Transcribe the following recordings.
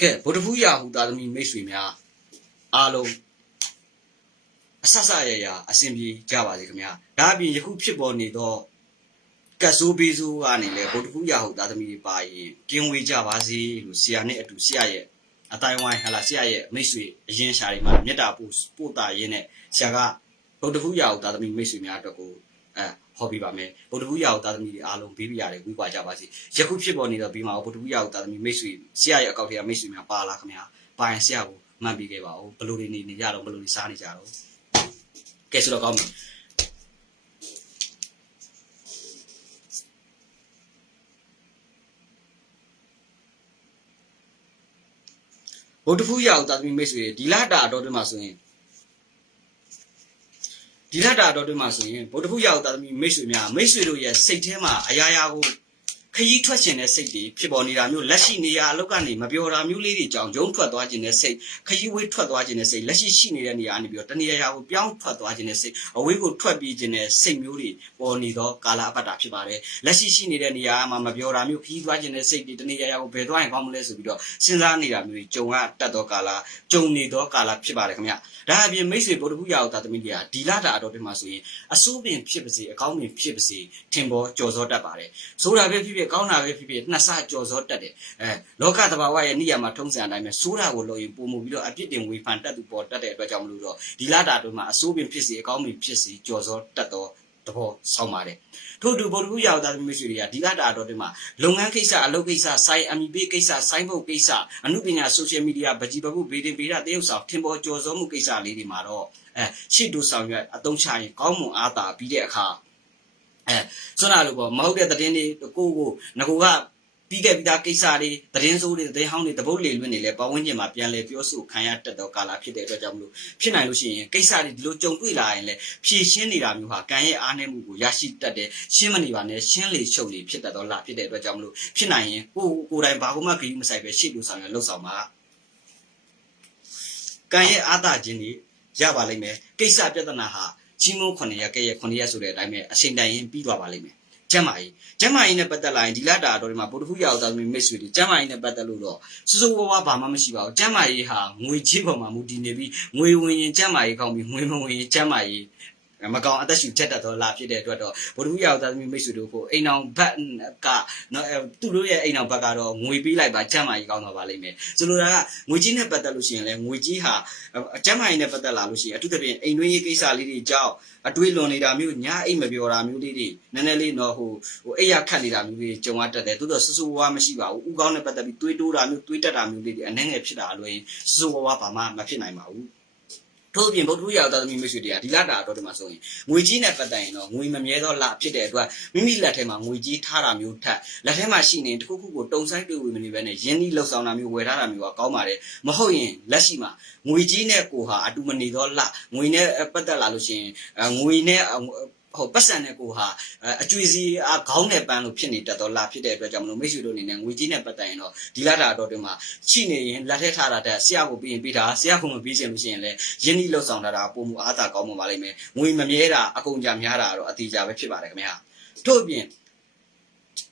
ကဲဗုဒ္ဓဖူးရာဟူသားသမီးမိတ်ဆွေများအားလုံးအဆက်ဆက်ရရအစဉ်ပြေကြပါစေခင်ဗျာဒါအပြင်ယခုဖြစ်ပေါ်နေသောကတ်ဆိုးဘေးဆိုးကနေလေဗုဒ္ဓဖူးရာဟူသားသမီးတွေပါရင်ကင်းဝေးကြပါစေလို့ဆရာနဲ့အတူဆရာရဲ့အတိုင်းဝိုင်းဟလာဆရာရဲ့မိတ်ဆွေအရင်ရှာတွေမှာမေတ္တာပို့ပို့တာရင်းနဲ့ဆရာကဗုဒ္ဓဖူးရာဟူသားသမီးမိတ်ဆွေများအတွက်ကို အဲဟောပြပါမယ်ဗုဒ္ဓဖူးရာဟူသားသမီးတွေအားလုံးဘေးပြရတယ်ဝေးကွာကြပါစေယခုဖြစ်ပေါ်နေတော့ပြီးမှာဗုဒ္ဓဖူးရာဟူသားသမီးမိတ်ဆွေဆရာရဲ့အကောက်ထဲကမိတ်ဆွေများပါလားခင်ဗျာပါရင်ဆရာကိုမှတ်ပြီးခဲ့ပါဦးဘယ်လိုတွေနေနေကြတော့ဘယ်လိုတွေစားနေကြတော့ကဲဆိုတော့ကောင်းပြီဗုဒ္ဓဖူးရာဟူသားသမီးမိတ်ဆွေဒီလာတာတော့တွင်မှာဆိုရင် ဒီလာတာတော့တွင်မှာဆိုရင်ဗုဒ္ဓဖူးရာဟူသားသမီးမိတ်ဆွေများမိတ်ဆွေတို့ရဲ့စိတ်ထဲမှာအရာရာကို ခရီးထွက်ခြင်းတဲ့စိတ်တွေဖြစ်ပေါ်နေတာမျိုးလက်ရှိနေရာအလောက်ကနေမပြောတာမျိုးလေးတွေကြောင့်ဂျုံထွက်သွားခြင်းတဲ့စိတ်ခရီးဝေးထွက်သွားခြင်းတဲ့စိတ်လက်ရှိရှိနေတဲ့နေရာကနေပြီးတော့တနေရာရာကိုပြောင်းထွက်သွားခြင်းတဲ့စိတ်အဝေးကိုထွက်ပြေးခြင်းတဲ့စိတ်မျိုးတွေပေါ်နေသောကာလအပတ်တာဖြစ်ပါတယ်လက်ရှိရှိနေတဲ့နေရာမှာမပြောတာမျိုးခရီးသွားခြင်းတဲ့စိတ်တွေတနေရာရာကိုဘယ်သွားရင်ကောင်းမလဲဆိုပြီးတော့စဉ်းစားနေတာမျိုးတွေဂျုံကတတ်သောကာလဂျုံနေသောကာလဖြစ်ပါတယ်ခင်ဗျဒါအပြင်မိတ်ဆွေဗုဒ္ဓဘုရားတာသမီးတွေကဒီလာတာအတော်တင်မှာဆိုရင်အစိုးပင်ဖြစ်ပါစေအကောင်းပင်ဖြစ်ပါစေထင်ပေါ်ကြော်စောတတ်ပါတယ်ဆိုတာပဲဖြစ်ဖြစ်ကောင်းတာပဲဖြစ်ဖြစ်နှစ်ဆကြော်စောတတ်တယ်အဲလောကတဘာဝရဲ့နိယမှာထုံးစံအတိုင်းပဲဆိုတာကိုလို့ရင်ပုံမှုပြီးတော့အပြစ်တင်ဝေဖန်တတ်သူပေါ်တတ်တဲ့အတွက်ကြောင့်မလို့တော့ဒီလာတာတို့မှာအစိုးပင်ဖြစ်စေအကောင်းပင်ဖြစ်စေကြော်စောတတ်တော့တဘောဆောင်းပါတယ်ထို့တူဗုဒ္ဓဘုရားသားသမီးမိတ်ဆွေတွေကဒီလာတာတော်တင်မှာလုပ်ငန်းကိစ္စအလုပ်ကိစ္စစိုင်းအမီပေးကိစ္စစိုင်းဖို့ကိစ္စအမှုပညာဆိုရှယ်မီဒီယာဗကြီးဘခုဗေဒင်ဗေဒတရုပ်ဆောင်ထင်ပေါ်ကြော်စောမှုကိစ္စလေးတွေမှာတော့အဲရှစ်တူဆောင်ရွက်အတုံးချရင်ကောင်းမွန်အားသာပြီးတဲ့အခါ အဲဆွမ်းလာလို့ပေါ့မဟုတ်တဲ့သတင်းတွေကိုကိုငကိုကပြီးခဲ့ပြီးသားကိစ္စတွေသတင်းစိုးတွေသတင်းဟောင်းတွေတပုတ်လေလွင့်နေလဲပဝန်းကျင်မှာပြန်လဲပြောဆိုခံရတတ်သောကာလဖြစ်တဲ့အတွက်ကြောင့်မလို့ဖြစ်နိုင်လို့ရှိရင်ကိစ္စတွေဒီလိုကြုံတွေ့လာရင်လဲဖြည့်ရှင်းနေတာမျိုးဟာကံရဲ့အားနည်းမှုကိုရရှိတတ်တယ်ရှင်းမနေပါနဲ့ရှင်းလေရှုပ်လေဖြစ်တတ်သောလာဖြစ်တဲ့အတွက်ကြောင့်မလို့ဖြစ်နိုင်ရင်ကိုကိုယ်တိုင်ဘာမှဂရုမစိုက်ပဲရှေ့လိုဆောင်ရလှုပ်ဆောင်ပါကံရဲ့အားသာခြင်းတွေရပါလိမ့်မယ်ကိစ္စပြဿနာဟာ ချင်းမုံ9ရက်ကဲရက်9ရက်ဆိုတဲ့အတိုင်းပဲအချိန်တိုင်ရင်ပြီးသွားပါလိမ့်မယ်ကျမ်းမာရေးကျမ်းမာရေးနဲ့ပတ်သက်လာရင်ဒီလတာတော်ဒီမှာဗုဒ္ဓဖူးရောက်သားသမီးမိတ်ဆွေတွေကျမ်းမာရေးနဲ့ပတ်သက်လို့တော့စစိုးဝါးဝါဘာမှမရှိပါဘူးကျမ်းမာရေးဟာငွေကြီးပေါ်မှာမူတည်နေပြီးငွေဝင်ရင်ကျမ်းမာရေးကောင်းပြီးငွေမဝင်ရင်ကျမ်းမာရေး မကောင်အသက်ရှူချက်တတ်တော့လာဖြစ်တဲ့အတွက်တော့ဗုဒ္ဓဖူးရောက်သားသမီးမိတ်ဆွေတို့ကိုအိမ်အောင်ဘက်ကနော်သူတို့ရဲ့အိမ်အောင်ဘက်ကတော့ငွေပေးလိုက်ပါကျမ်းမာရေးကောင်းတော့ပါလိမ့်မယ်ဆိုလိုတာကငွေကြီးနဲ့ပတ်သက်လို့ရှိရင်လည်းငွေကြီးဟာကျမ်းမာရေးနဲ့ပတ်သက်လာလို့ရှိရင်အထူးသဖြင့်အိမ်တွင်းရေးကိစ္စလေးတွေကြောင့်အတွေးလွန်နေတာမျိုးညာအိမ်မပြောတာမျိုးလေးတွေနည်းနည်းလေးတော့ဟိုဟိုအိပ်ရခတ်နေတာမျိုးလေးကြုံရတတ်တယ်သို့တော့ဆူဆူဝါးမရှိပါဘူးဥကောင်းနဲ့ပတ်သက်ပြီးတွေးတိုးတာမျိုးတွေးတက်တာမျိုးလေးတွေအနှဲငယ်ဖြစ်တာလို့ရင်ဆူဆူဝါးဝါဘာမှမဖြစ်နိုင်ပါဘူး ထို့အပြင်ဗုဒ္ဓရာသာသမီမရှိတွေကဒီလတာတော့ဒီမှာဆိုရင်ငွေကြီးနဲ့ပတ်သက်ရင်တော့ငွေမမြဲသောလဖြစ်တဲ့အတွက်မိမိလက်ထဲမှာငွေကြီးထားတာမျိုးထက်လက်ထဲမှာရှိနေတခုခုကိုတုံဆိုင်တွေ့ဝင်မနေပဲနဲ့ရင်းနှီးလှုပ်ဆောင်တာမျိုးဝယ်ထားတာမျိုးကကောင်းပါတယ်မဟုတ်ရင်လက်ရှိမှာငွေကြီးနဲ့ကိုဟာအတူမနေသောလငွေနဲ့ပတ်သက်လာလို့ရှိရင်ငွေနဲ့ ဟိုပတ်စံနဲ့ကိုဟာအကျွေးစီအခေါင်းနဲ့ပန်းလို့ဖြစ်နေတတ်တော့လာဖြစ်တဲ့အတွက်ကြောင့်မလို့မိတ်ဆွေတို့အနေနဲ့ငွေကြီးနဲ့ပတ်သက်ရင်တော့ဒီလာတာတော့ဒီမှာရှိနေရင်လက်ထက်ထားတာတက်ဆရာကိုပြီးရင်ပြီးတာဆရာကမပြီးချင်လို့ရှိရင်လည်းရင်းနှီးလှုပ်ဆောင်တာပုံမှုအားသာကောင်းမှပါလိမ့်မယ်ငွေမမြဲတာအကုန်ကြများတာတော့အတိအကျပဲဖြစ်ပါတယ်ခင်ဗျာထို့အပြင်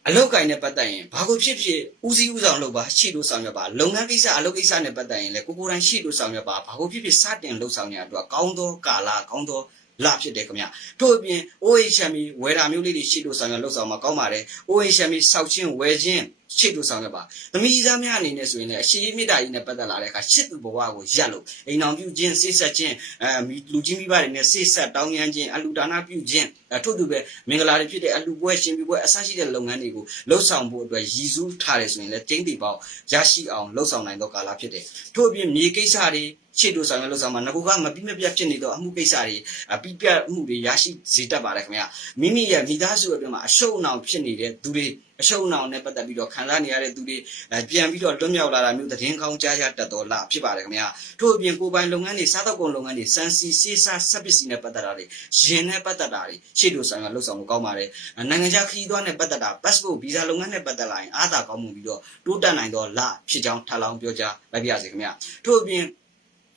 အလောက်ကင်နဲ့ပတ်သက်ရင်ဘာကိုဖြစ်ဖြစ်ဦးစီးဦးဆောင်လုပ်ပါရှိလို့ဆောင်ရွက်ပါလုပ်ငန်းကိစ္စအလုပ်ကိစ္စနဲ့ပတ်သက်ရင်လည်းကိုကိုယ်တိုင်ရှိလို့ဆောင်ရွက်ပါဘာကိုဖြစ်ဖြစ်စတင်လုပ်ဆောင်ရတဲ့အတွက်ကောင်းသောကာလကောင်းသော လာဖြစ်တယ်ခင်ဗျထို့အပြင် OHM ဝယ်တာမျိုးလေးတွေရှိလို့ဆောင်ရလောက်ဆောင်မှာကောင်းပါတယ် OHM စောက်ချင်းဝယ်ချင်း ရှိလို့ဆောင်ရပါသမီးသားများအနေနဲ့ဆိုရင်လည်းအရှိမေတ္တာကြီးနဲ့ပတ်သက်လာတဲ့အခါရှစ်သူဘဝကိုရက်လို့အိမ်အောင်ပြုခြင်းစိတ်ဆက်ခြင်းအဲလူကြီးမိဘတွေနဲ့စိတ်ဆက်တောင်းရမ်းခြင်းအလူဒါနပြုခြင်းထို့သူပဲမင်္ဂလာတွေဖြစ်တဲ့အလူပွဲရှင်ပြပွဲအစရှိတဲ့လုပ်ငန်းတွေကိုလှုပ်ဆောင်ဖို့အတွက်ရည်စူးထားတယ်ဆိုရင်လည်းကျင်းတီပေါက်ရရှိအောင်လှုပ်ဆောင်နိုင်သောကာလဖြစ်တယ်ထို့အပြင်မြေကိစ္စတွေရှေ့တို့ဆောင်ရလို့ဆောင်မှာငကူကမပြီးမပြတ်ဖြစ်နေတော့အမှုကိစ္စတွေပြီးပြတ်မှုတွေရရှိစေတတ်ပါတယ်ခင်ဗျာမိမိရဲ့မိသားစုအတွင်းမှာအရှုံးအောင်ဖြစ်နေတဲ့သူတွေ အရှုံးအောင်နဲ့ပတ်သက်ပြီးတော့ခံစားနေရတဲ့သူတွေပြန်ပြီးတော့လွတ်မြောက်လာတာမျိုးသတင်းကောင်းကြားရတတ်တော်လားဖြစ်ပါတယ်ခင်ဗျာထို့အပြင်ကိုပိုင်လုပ်ငန်းတွေစားတော့ကုန်လုပ်ငန်းတွေစံစီစေးစားစက်ပစ္စည်းနဲ့ပတ်သက်တာတွေရင်နဲ့ပတ်သက်တာတွေရှေ့တို့ဆောင်ရလို့ဆောင်ဖို့ကောင်းပါတယ်နိုင်ငံခြားခရီးသွားနဲ့ပတ်သက်တာ passport visa လုပ်ငန်းနဲ့ပတ်သက်လာရင်အားသာကောင်းမှုပြီးတော့တိုးတက်နိုင်တော့လားဖြစ်ကြောင်းထပ်လောင်းပြောကြားလိုက်ပါရစေခင်ဗျာထို့အပြင်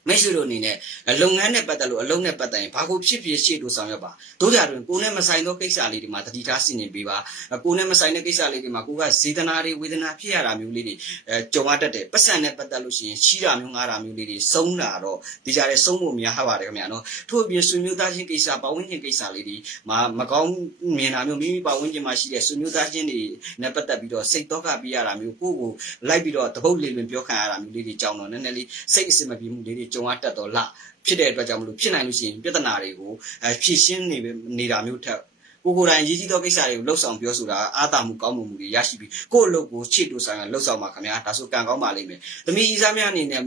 မမိတ်ဆွေတို့အနေနဲ့လုပ်ငန်းနဲ့ပတ်သက်လို့အလုံးနဲ့ပတ်သက်ရင်ဘာကိုဖြစ်ဖြစ်ရှေ့တို့ဆောင်ရွက်ပါတို့ကြတွင်ကိုယ်နဲ့မဆိုင်သောကိစ္စလေးတွေမှာတတိထားဆင်ခြင်ပေးပါကိုယ်နဲ့မဆိုင်တဲ့ကိစ္စလေးတွေမှာကိုကစေတနာတွေဝေဒနာဖြစ်ရတာမျိုးလေးတွေအဲကြုံရတတ်တယ်ပတ်စံနဲ့ပတ်သက်လို့ရှိရင်ချီးတာမျိုးငားတာမျိုးလေးတွေစုံးတာတော့ဒီကြတဲ့စုံးဖို့များပါတယ်ခင်ဗျာနော်ထို့အပြင်ဆွေမျိုးသားချင်းကိစ္စပတ်ဝန်းကျင်ကိစ္စလေးတွေမှာမကောင်းမြင်တာမျိုးမိမိပတ်ဝန်းကျင်မှာရှိတဲ့ဆွေမျိုးသားချင်းတွေနဲ့ပတ်သက်ပြီးတော့စိတ်တော့ကပြရတာမျိုးကိုယ့်ကိုလိုက်ပြီးတော့တပုတ်လေးလွင်ပြောခံရတာမျိုးလေးတွေကြောင်းတော့နည်းနည်းလေးစိတ်အစင်မပြေမှုလေးတွေကြုံရတတ်တော့လဖြစ်တဲ့အတွက်ကြောင့်မလို့ဖြစ်နိုင်လို့ရှိရင်ပြဿနာတွေကိုအဲဖြည့်ရှင်းနေနေတာမျိုးထက်ကိုကိုယ်တိုင်ရည်ကြီးသောကိစ္စတွေကိုလှုပ်ဆောင်ပြောဆိုတာအာသာမှုကောင်းမှုမှုတွေရရှိပြီးကိုယ့်အလုပ်ကိုချစ်တူဆိုင်ရလှုပ်ဆောင်ပါခင်ဗျာဒါဆိုကံကောင်းပါလိမ့်မယ်။သမီးကြီးစားများအနေနဲ့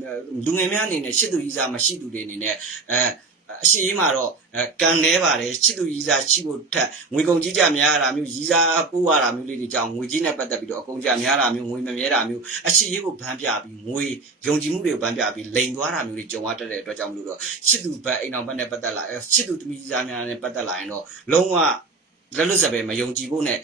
လူငယ်များအနေနဲ့ချစ်သူကြီးစားမရှိသူတွေအနေနဲ့အဲ အရှိကြီးမှာတော့ကံနေပါတယ်ချစ်သူကြီးစားချိဖို့ထက်ငွေကုန်ကြီးကြများတာမျိုးကြီးစားပိုးရတာမျိုးလေးတွေကြောင့်ငွေကြီးနဲ့ပတ်သက်ပြီးတော့အကုန်ကြများတာမျိုးငွေမမြဲတာမျိုးအရှိကြီးကိုဗန်းပြပြီးငွေယုံကြည်မှုတွေကိုဗန်းပြပြီးလိန်သွားတာမျိုးတွေကြုံရတတ်တဲ့အတွက်ကြောင့်မလို့တော့ချစ်သူဘက်အိမ်အောင်ဘက်နဲ့ပတ်သက်လာချစ်သူသမီးကြီးစားများနဲ့ပတ်သက်လာရင်တော့လုံးဝလက်လွတ်စပယ်မယုံကြည်ဖို့နဲ့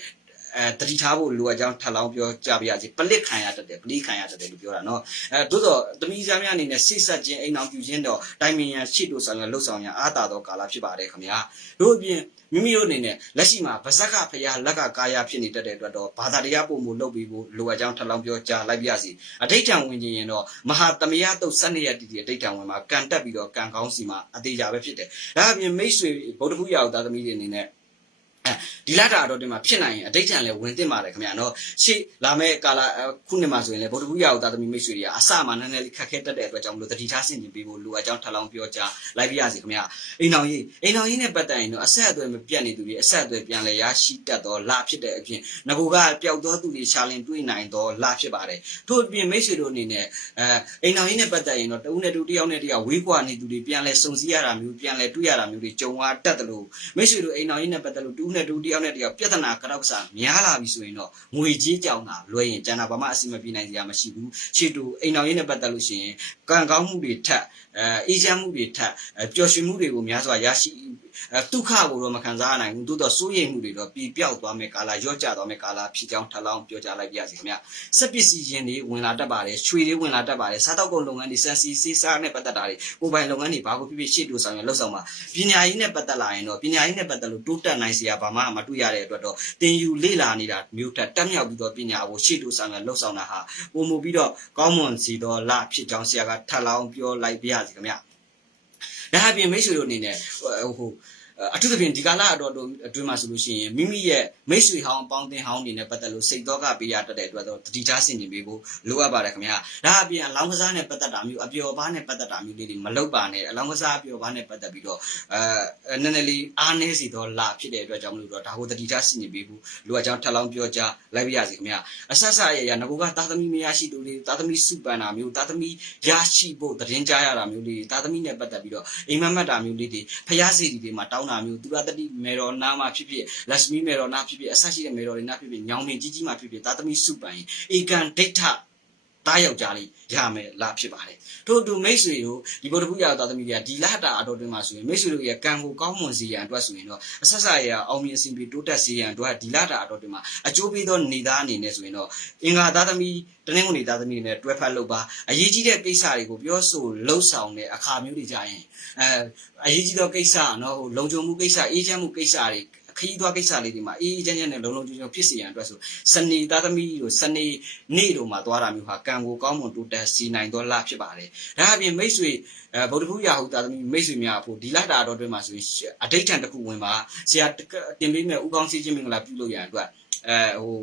အဲတတိထားဖို့လိုအပ်ကြောင်းထပ်လောင်းပြောကြပါရစေပလစ်ခံရတတ်တယ်ပလီခံရတတ်တယ်လို့ပြောတာနော်အဲသို့တော့သမီးသားများအနေနဲ့စိတ်ဆက်ခြင်းအိမ်အောင်ပြုခြင်းတော့တိုင်မင်ရရှိလို့ဆောင်ရလှုပ်ဆောင်ရအားသာသောကာလဖြစ်ပါတယ်ခင်ဗျာတို့အပြင်မိမိတို့အနေနဲ့လက်ရှိမှာဗဇက်ကဖရာလက်ကကာယဖြစ်နေတတ်တဲ့အတွက်တော့ဘာသာတရားပုံမှုလုပ်ပြီးဖို့လိုအပ်ကြောင်းထပ်လောင်းပြောကြလိုက်ပါရစေအဋိဋ္ဌံဝင်ခြင်းရင်တော့မဟာသမယတုတ်၁၂ရက်တည်တည်အဋိဋ္ဌံဝင်မှာကန်တက်ပြီးတော့ကန်ကောင်းစီမှာအသေးကြပဲဖြစ်တယ်ဒါအပြင်မိတ်ဆွေဗုဒ္ဓဘုရားဥသာသမီးတွေအနေနဲ့ ဒီလတာတော့ဒီမှာဖြစ်နိုင်ရင်အတိတ်ထံလည်းဝင်တင်ပါတယ်ခင်ဗျာနော်ရှေ့လာမဲ့ကာလခုနှစ်မှာဆိုရင်လည်းဗုဒ္ဓဘုရားဥသားသမီးမိတ်ဆွေတွေကအစမှနည်းနည်းလေးခက်ခဲတတ်တဲ့အတွက်ကြောင့်မလို့တတိထားဆင်ကျင်ပေးဖို့လိုအပ်ကြောင်းထပ်လောင်းပြောကြားလိုက်ပြရစီခင်ဗျာအိမ်တော်ကြီးအိမ်တော်ကြီးနဲ့ပတ်သက်ရင်တော့အဆက်အသွယ်မပြတ်နေသူတွေအဆက်အသွယ်ပြန်လဲရရှိတတ်တော့လဖြစ်တဲ့အပြင်ငကူကပျောက်သောသူတွေရှာလင်တွေ့နိုင်တော့လဖြစ်ပါတယ်ထို့အပြင်မိတ်ဆွေတို့အနေနဲ့အဲအိမ်တော်ကြီးနဲ့ပတ်သက်ရင်တော့တဦးနဲ့တူတယောက်နဲ့တယောက်ဝေးကွာနေသူတွေပြန်လဲစုံစည်းရတာမျိုးပြန်လဲတွေ့ရတာမျိုးတွေကြုံရတတ်တယ်လို့မိတ်ဆွေတို့အိမ်တော်ကြီးနဲ့ပတ်သက်လို့တူနဲ့တူတယောက်နဲ့တယောက်ပြဿနာကတော့ကစားများလာပြီဆိုရင်တော့ငွေကြီးကြောင်တာလွှဲရင်ကျန်တာဘာမှအဆင်မပြေနိုင်စရာမရှိဘူးခြေတူအိမ်တော်ရေးနဲ့ပတ်သက်လို့ရှိရင်ကံကောင်းမှုတွေထက်အဲအေးချမ်းမှုတွေထက်ပျော်ရွှင်မှုတွေကိုများစွာရရှိအဲ ဒုက္ခကိုတော့မခံစားနိုင်ဘူးသို့တော့စိုးရိမ်မှုတွေတော့ပြည်ပြောက်သွားမယ်ကာလရော့ကျသွားမယ်ကာလဖြစ်ကြောင်းထပ်လောင်းပြောကြားလိုက်ပါရစေခင်ဗျစက်ပစ္စည်းရင်တွေဝင်လာတတ်ပါတယ်ရွှေတွေဝင်လာတတ်ပါတယ်စားတောက်ကုန်လုပ်ငန်းတွေစက်စီစီစားနဲ့ပတ်သက်တာတွေကိုပိုင်လုပ်ငန်းတွေဘာကိုဖြစ်ဖြစ်ရှေ့တူဆောင်ရလှုပ်ဆောင်ပါပညာရေးနဲ့ပတ်သက်လာရင်တော့ပညာရေးနဲ့ပတ်သက်လို့တိုးတက်နိုင်စရာဘာမှမတွေ့ရတဲ့အတွက်တော့သင်ယူလေ့လာနေတာမျိုးတက်တက်မြောက်ပြီးတော့ပညာကိုရှေ့တူဆောင်ရလှုပ်ဆောင်တာဟာပုံမူပြီးတော့ကောင်းမွန်စီတော့လဖြစ်ကြောင်းဆရာကထပ်လောင်းပြောလိုက်ပါရစေခင်ဗျ ဒါအပြင်မိတ်ဆွေတို့အနေနဲ့ဟို အထူးသဖြင့်ဒီကာလအတော်အတွင်းမှာဆိုလို့ရှိရင်မိမိရဲ့မိတ်ဆွေဟောင်းပေါင်းတင်ဟောင်းတွေနဲ့ပတ်သက်လို့စိတ်တော့ကပေးရတတ်တဲ့အတွက်တော့တတိထားဆင်ခြင်ပေးဖို့လိုအပ်ပါတယ်ခင်ဗျာဒါအပြင်အလောင်းကစားနဲ့ပတ်သက်တာမျိုးအပျော်ပါးနဲ့ပတ်သက်တာမျိုးလေးတွေမလုပ်ပါနဲ့အလောင်းကစားအပျော်ပါးနဲ့ပတ်သက်ပြီးတော့အဲနည်းနည်းလေးအားနည်းစီတော့လာဖြစ်တဲ့အတွက်ကြောင့်မလို့တော့ဒါကိုတတိထားဆင်ခြင်ပေးဖို့လိုအပ်ကြောင်းထပ်လောင်းပြောကြားလိုက်ပါရစေခင်ဗျာအဆက်ဆက်ရရငကိုကသားသမီးမရရှိသူတွေသားသမီးစုပန်တာမျိုးသားသမီးရရှိဖို့တရင်ကြားရတာမျိုးလေးသားသမီးနဲ့ပတ်သက်ပြီးတော့အိမ်မက်မက်တာမျိုးလေးတွေဖျားစီတွေမှာတောင်းတာမျိုးသူရတတိမေတော်နာမှာဖြစ်ဖြစ်လက်စမီမေတော်နာဖြစ်ဖြစ်အဆက်ရှိတဲ့မေတော်တွေနာဖြစ်ဖြစ်ညောင်ပင်ကြီးကြီးမှာဖြစ်ဖြစ်သားသမီးစုပိုင်ဧကန်ဒိဋ္ဌ တားယောက်ျားလေးရမယ်လားဖြစ်ပါတယ်တို့တူမိတ်ဆွေတို့ဒီဗုဒ္ဓဘုရားသားသမီးတွေကဒီလတာအတော်တွင်မှာဆိုရင်မိတ်ဆွေတို့ရဲ့ကံကိုကောင်းမွန်စေရန်အတွက်ဆိုရင်တော့အဆက်ဆက်ရအောင်မြင်အစဉ်ပြေတိုးတက်စေရန်အတွက်ဒီလတာအတော်တွင်မှာအကျိုးပေးသောနေသားအနေနဲ့ဆိုရင်တော့အင်္ဂါသားသမီးတနင်္ဂနွေသားသမီးတွေနဲ့တွဲဖက်လုပ်ပါအရေးကြီးတဲ့ကိစ္စတွေကိုပြောဆိုလှုပ်ဆောင်တဲ့အခါမျိုးတွေကြရင်အဲအရေးကြီးသောကိစ္စနော်ဟိုလုံခြုံမှုကိစ္စအေးချမ်းမှုကိစ္စတွေ ခရီးသွားကိစ္စလေးတွေမှာအေးအေးချမ်းချမ်းနဲ့လုံလုံခြုံခြုံဖြစ်စေရန်အတွက်ဆိုစနေသားသမီးတို့စနေနေ့တို့မှာသွားတာမျိုးဟာကံကိုကောင်းမွန်တိုးတက်စီနိုင်သောလဖြစ်ပါတယ်။ဒါအပြင်မိတ်ဆွေအဲဗုဒ္ဓဘုရားဟုတ်သားသမီးမိတ်ဆွေများအဖို့ဒီလတာတော်တွင်မှာဆိုရင်အဋိဋ္ဌံတစ်ခုဝင်ပါဆရာတင်ပေးမဲ့ဥကောင်းစီချင်းမင်္ဂလာပြုလုပ်ရန်အတွက် အဲဟို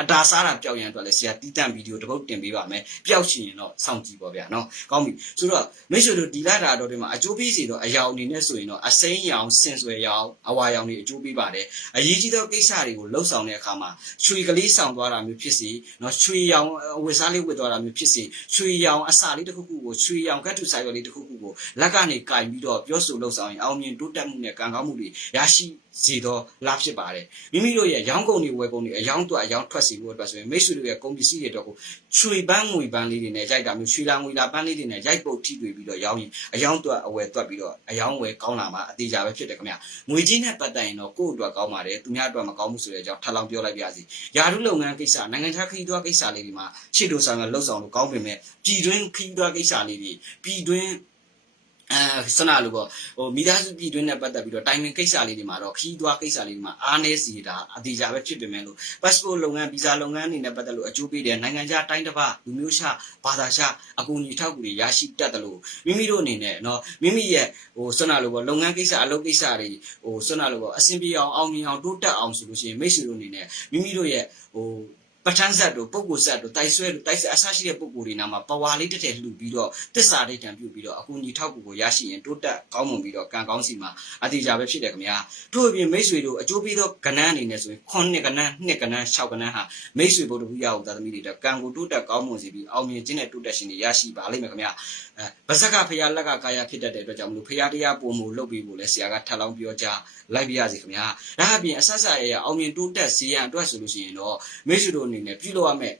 အတာစားတာပျောက်ရန်အတွက်လည်းဆရာတီးတန့်ဗီဒီယိုတစ်ပုတ်တင်ပေးပါမယ်ပျောက်ရှင်ရင်တော့စောင့်ကြည့်ပါဗျာနော်ကောင်းပြီဆိုတော့မိတ်ဆွေတို့ဒီလာတာတော့ဒီမှာအကျိုးပေးစီတော့အယောင်အနေနဲ့ဆိုရင်တော့အစိမ်းရောင်ဆင်ဆွယ်ရောင်အဝါရောင်တွေအကျိုးပေးပါတယ်အရေးကြီးသောကိစ္စတွေကိုလှုပ်ဆောင်တဲ့အခါမှာချွေကလေးဆောင်သွားတာမျိုးဖြစ်စီနော်ချွေရောင်ဝက်စားလေးဝက်သွားတာမျိုးဖြစ်စီချွေရောင်အစာလေးတစ်ခုခုကိုချွေရောင်ကတ်တူဆိုင်ရော်လေးတစ်ခုခုကိုလက်ကနေကင်ပြီးတော့ပြောဆိုလှုပ်ဆောင်ရင်အောင်မြင်တိုးတက်မှုနဲ့ကံကောင်းမှုတွေရရှိ စီတော့လာဖြစ်ပါတယ်မိမိတို့ရဲ့ရောင်းကုန်တွေဝယ်ကုန်တွေအယောင်းတော့အယောင်းထွက်စီဖို့အတွက်ဆိုရင်မိတ်ဆွေတို့ရဲ့ကုန်ပစ္စည်းတွေတော့ကိုချွေပန်းငွေပန်းလေးတွေနဲ့ရိုက်တာမျိုးချွေလာငွေလာပန်းလေးတွေနဲ့ရိုက်ပုတ်ထိတွေ့ပြီးတော့ရောင်းရင်အယောင်းတော့အဝယ်တွက်ပြီးတော့အယောင်းဝယ်ကောင်းလာမှာအသေးချာပဲဖြစ်တယ်ခင်ဗျငွေကြီးနဲ့ပတ်သက်ရင်တော့ကိုယ့်အတွက်ကောင်းပါတယ်သူများအတွက်မကောင်းဘူးဆိုတဲ့အကြောင်းထပ်လောင်းပြောလိုက်ပါရစေယာရုလုပ်ငန်းကိစ္စနိုင်ငံခြားခရီးသွားကိစ္စလေးတွေမှာရှေ့တို့ဆောင်ကလှုပ်ဆောင်လို့ကောင်းပေမဲ့ပြည်တွင်းခရီးသွားကိစ္စလေးတွေပြည်တွင်း အဲဆန္ဒလို့ပေါ့ဟိုမိသားစုပြည်တွင်းနဲ့ပတ်သက်ပြီးတော့တိုင်ပင်ကိစ္စလေးတွေမှာတော့ခီးသွွားကိစ္စလေးတွေမှာအားနည်းစီတာအသေးကြပဲဖြစ်ပေမဲ့လို့ passport လုပ်ငန်းဗီဇာလုပ်ငန်းအနေနဲ့ပတ်သက်လို့အကျိုးပေးတယ်နိုင်ငံခြားတိုင်းတစ်ပါးလူမျိုးရှာဘာသာရှာအကူအညီထောက်ကူတွေရရှိတတ်တယ်လို့မိမိတို့အနေနဲ့เนาะမိမိရဲ့ဟိုဆန္ဒလို့ပေါ့လုပ်ငန်းကိစ္စအလုပ်ကိစ္စတွေဟိုဆန္ဒလို့ပေါ့အဆင်ပြေအောင်အောင်မြင်အောင်တိုးတက်အောင်ဆိုလို့ရှိရင်မိတ်ဆွေတို့အနေနဲ့မိမိတို့ရဲ့ဟို ပဋ္ဌာန်းဆက်တို့ပုဂ္ဂိုလ်ဆက်တို့တိုက်ဆွဲတို့တိုက်ဆက်အဆရှိတဲ့ပုဂ္ဂိုလ်တွေနာမှာပဝါလေးတစ်ထည်လှူပြီးတော့တစ္ဆာဒိဋ္ဌံပြုပြီးတော့အကူအညီထောက်ကူကိုရရှိရင်တိုးတက်ကောင်းမွန်ပြီးတော့ကံကောင်းစီမှာအတိအကျပဲဖြစ်တယ်ခင်ဗျာတို့အပြင်မိတ်ဆွေတို့အကျိုးပေးသောကဏ္ဍအနေနဲ့ဆိုရင်9ကဏ္ဍ2ကဏ္ဍ6ကဏ္ဍဟာမိတ်ဆွေဘုဒ္ဓဘုရားဟူသာသမီတွေတော့ကံကိုတိုးတက်ကောင်းမွန်စေပြီးအောင်မြင်ခြင်းနဲ့တိုးတက်ခြင်းတွေရရှိပါလိမ့်မယ်ခင်ဗျာအဲဗဇက်ကဖရာလက်ကကာယဖြစ်တတ်တဲ့အတွက်ကြောင့်မလို့ဖရာတရားပုံမူလုပ်ပြီးဖို့လဲဆရာကထပ်လောင်းပြောကြားလိုက်ပြရစီခင်ဗျာဒါအပြင်အဆက်ဆက်ရရအောင်မြင်တိုးတက်စေရန်အတွက်ဆိုလို့ရှိရင်တော့မိတ်ဆွေတို့အနေနဲ့ပြုလုပ်ရမယ့်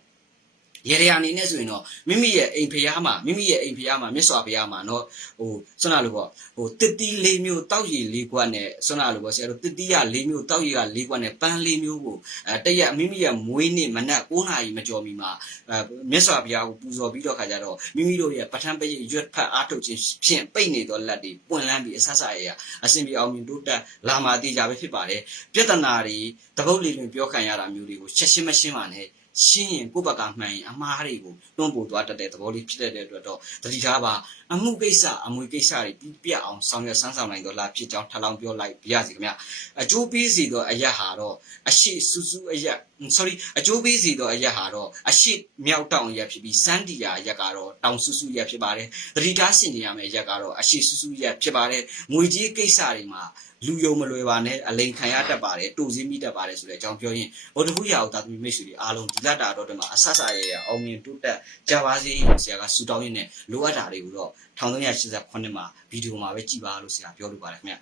ရေရအနေနဲ့ဆိုရင်တော့မိမိရဲ့အိမ်ဖျားမှာမိမိရဲ့အိမ်ဖျားမှာမြတ်စွာဘုရားမှာเนาะဟိုဆွမ်းနာလို့ပေါ့ဟိုတစ်တီးလေးမျိုးတောက်ရည်လေးကွက်နဲ့ဆွမ်းနာလို့ပေါ့ဆရာတို့တစ်တီးရလေးမျိုးတောက်ရည်ကလေးကွက်နဲ့ပန်းလေးမျိုးကိုအဲတရက်မိမိရဲ့မွေးနေ့မနက်9နာရီမကျော်မီမှာအဲမြတ်စွာဘုရားကိုပူဇော်ပြီးတော့ခါကြတော့မိမိတို့ရဲ့ပဋ္ဌာန်းပရိရွတ်ဖတ်အားထုတ်ခြင်းဖြင့်ပိတ်နေသောလက်တွေပွင့်လန်းပြီးအဆဆရရအစဉ်ပြေအောင်မြင်တိုးတက်လာမှာတေချာပဲဖြစ်ပါတယ်ပြဿနာတွေတပုတ်လေးတွင်ပြောခံရတာမျိုးတွေကိုချက်ချင်းမရှင်းပါနဲ့ ရှင်းရင်ကိုယ့်ဘက်ကမှန်ရင်အမှားတွေကိုတွန်းပို့သွားတတ်တဲ့သဘောလေးဖြစ်တဲ့အတွက်တော့တတိထားပါအမှုကိစ္စအမွေကိစ္စတွေပြီးပြတ်အောင်ဆောင်ရွက်ဆန်းဆောင်နိုင်တော့လားဖြစ်ကြောင်းထပ်လောင်းပြောလိုက်ပြရစီခင်ဗျအကျိုးပေးစီတော့အရက်ဟာတော့အရှိစူးစူးအရက် sorry အကျိုးပေးစီတော့အရက်ဟာတော့အရှိမြောက်တောင်ရက်ဖြစ်ပြီးစန်းတီယာရက်ကတော့တောင်စူးစူးရက်ဖြစ်ပါတယ်တတိထားဆင်နေရမယ့်ရက်ကတော့အရှိစူးစူးရက်ဖြစ်ပါတယ်ငွေကြီးကိစ္စတွေမှာလူယုံမလွယ်ပါနဲ့အလိန်ခံရတတ်ပါတယ်တူစင်းမိတတ်ပါတယ်ဆိုတဲ့အကြောင်းပြောရင်ဗုဒ္ဓဘုရားကိုသာသမီမိတ်ဆွေတွေအားလုံးဒီလတာတော့တမှာအဆဆရရအောင်မြင်တိုးတက်ကြပါစေဆရာကဆူတောင်းရင်းနဲ့လိုအပ်တာတွေကိုတော့1388မှာဗီဒီယိုမှာပဲကြည်ပါလို့ဆရာပြောလိုပါတယ်ခင်ဗျ